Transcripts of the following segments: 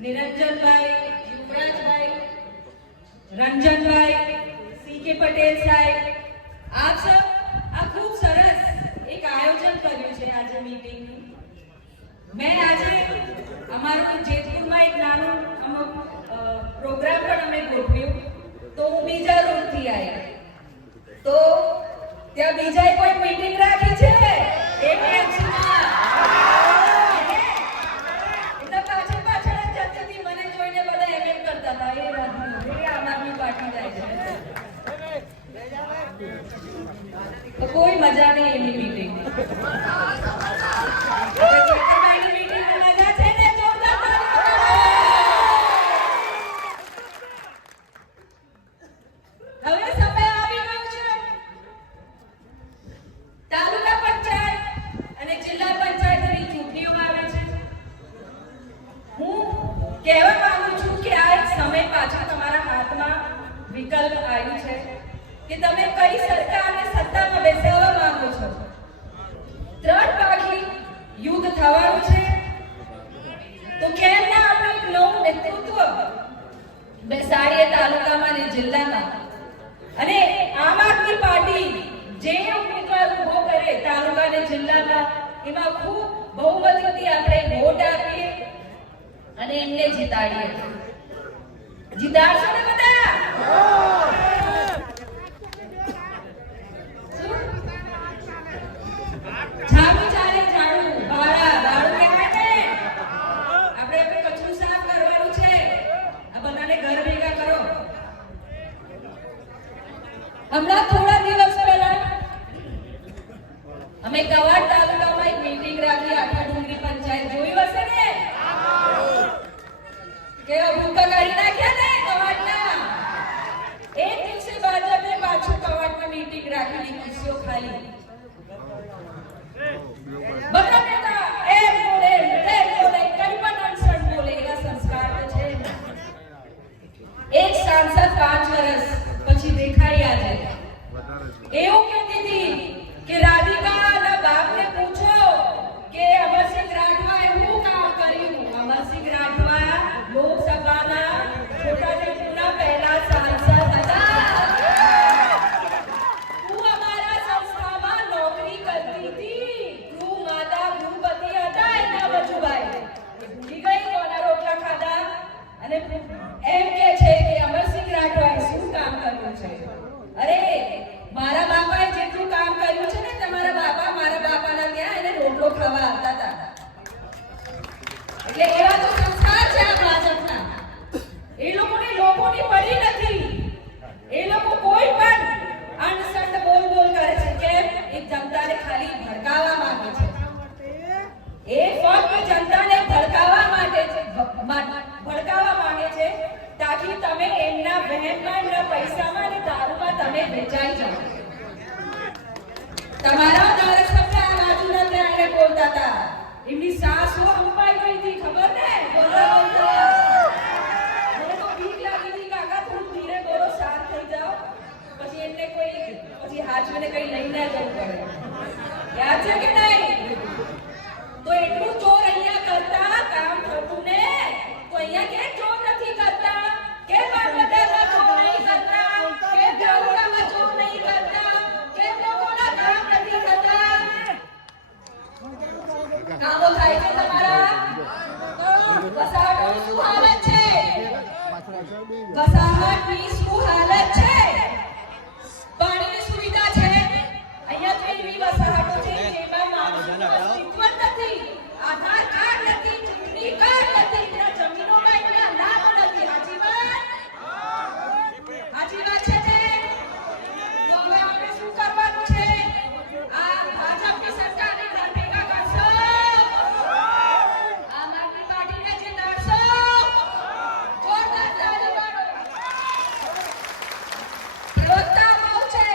Niranjanbhai યુવરાજભાઈ રંજનભાઈ C કે પટેલ સાહેબ આપ સૌ આ ખૂબ સરસ એક આયોજન કર્યું છે આજે મીટિંગનું મેં આજે અમારું જેતપુરમાં એક નાનું અમુક પ્રોગ્રામ પણ અમે ગોઠવ્યું. તો હું બીજા રૂમથી આવી તો ત્યાં બીજા કોઈ મીટિંગ રાખી? વિકલ્પ આવ્યું છે કે તમે કઈ સરકારને સત્તામાં બેસાડવા જિલ્લામાં એમાં ખૂબ બહુમતીથી આપણે વોટ આપીએ અને એમને જીતાડીએ. જીતાડશો ને બધા? શું? અમે કવાડ તાલુકામાં એક મીટિંગ રાખી આખા ડુંગરી પંચાયત જોઈ હશે ને? કે ભૂકા કાઢી નાખ્યા ને કવાડના? એ દિવસે ભાજપે પાછું કવાડમાં મીટિંગ રાખી ખુશીઓ ખાલી. એક સાંસદ પાંચ વર્ષ પછી દેખાઈ આજે. એવું કહેતી હતી કે રાધિકાના બાપને પૂછો કે અમરસિંહ રાઠવાએ શું કામ કર્યું અમરસિંહ રાઠવા લોકસભાના છોટાઉદેપુરના પહેલા સાંસદ હતા હું અમારા સંસ્થામાં નોકરી કરતી હતી ગૃહ માતા ગૃહપતિ હતા એના વજુભાઈ એ ભૂલી ગઈ કોના રોટલા ખાધા અને એમ કે છે કે અમરસિંહ રાઠવાએ શું કામ કર્યું છે અરે મારા બાપાએ જેટલું કામ કર્યું છે ને તમારા બાપા મારા બાપાના ત્યાં એને રોટલો ખાવા આવતા હતા એટલે એવા તો સંસ્કાર છે આ ભાજપના એ લોકોને લોકોની પડી નથી. એ લોકો કોઈ પણ અણસંડ બોલ કરે છે કેમ એ જનતાને ખાલી ભડકાવવા માંગે છે. એ ફક્ત જનતાને ભડકાવવા માટે છે, ભ- ભડકાવવા માંગે છે તાકી તમે એમના વહેણમાં એમના પૈસામાં અને દારૂમાં તમે વેચાઈ જાઓ. તમારા ધારાસભ્ય આ બાજુના ત્યાં બોલતા હતા એમની સાસુ અંપાઈ ગઈ હતી ખબર ને બોલતા બોલતા મને તો બીક લાગી હતી કાકા થોડું ધીરે બોલો શાંત થઈ જાઓ પછી એમને કોઈ પછી હાચવીને કઈ લઈને જવું પડે યાદ છે કે નહીં તો એટલું ચોર અહીંયા કરતા કામ થતું ને તો અહીંયા કેમ ચોર નથી કરતા કેમ મામલતદારમાં ચોર નહીં કરતા કેમ તાલુકામાં ચોર નહીં કરતા કેમ લોકોના કામ નથી થતા કામો થાય છે તમારા વસાહતોની શું હાલત છે વસાહતની શું હાલત છે પાણીની સુવિધા છે અહીંયા તો એવી વસાહતો છે જેમાં માણસનું અસ્તિત્વ જ નથી આધાર કાર્ડ નથી ચૂંટણી કાર્ડ નથી એના જમીનોમાં એમના નામ નથી હાચી વાત હાચી વાત છે ને તો હવે આપણે શું કરવાનું છે આ ભાજપની સરકારને ઘર ભેગા કરશો આમ આદમી પાર્ટીને જીતાડશો જોરદાર તાળી પાડો પ્રવક્તા બહુ છે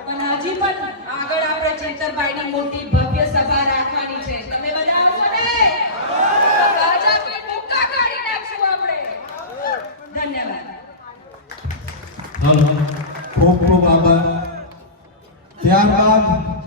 પણ હજી પણ આગળ આપણે ચેતરભાઈની મોટી ભવ્ય સભા રાખવાની છે તમે બધા આવશો ને તો ભાજપને મુક્કા કાઢી નાખશું આપણે ધન્યવાદ હલો ખૂબ ખૂબ આભાર. ત્યારબાદ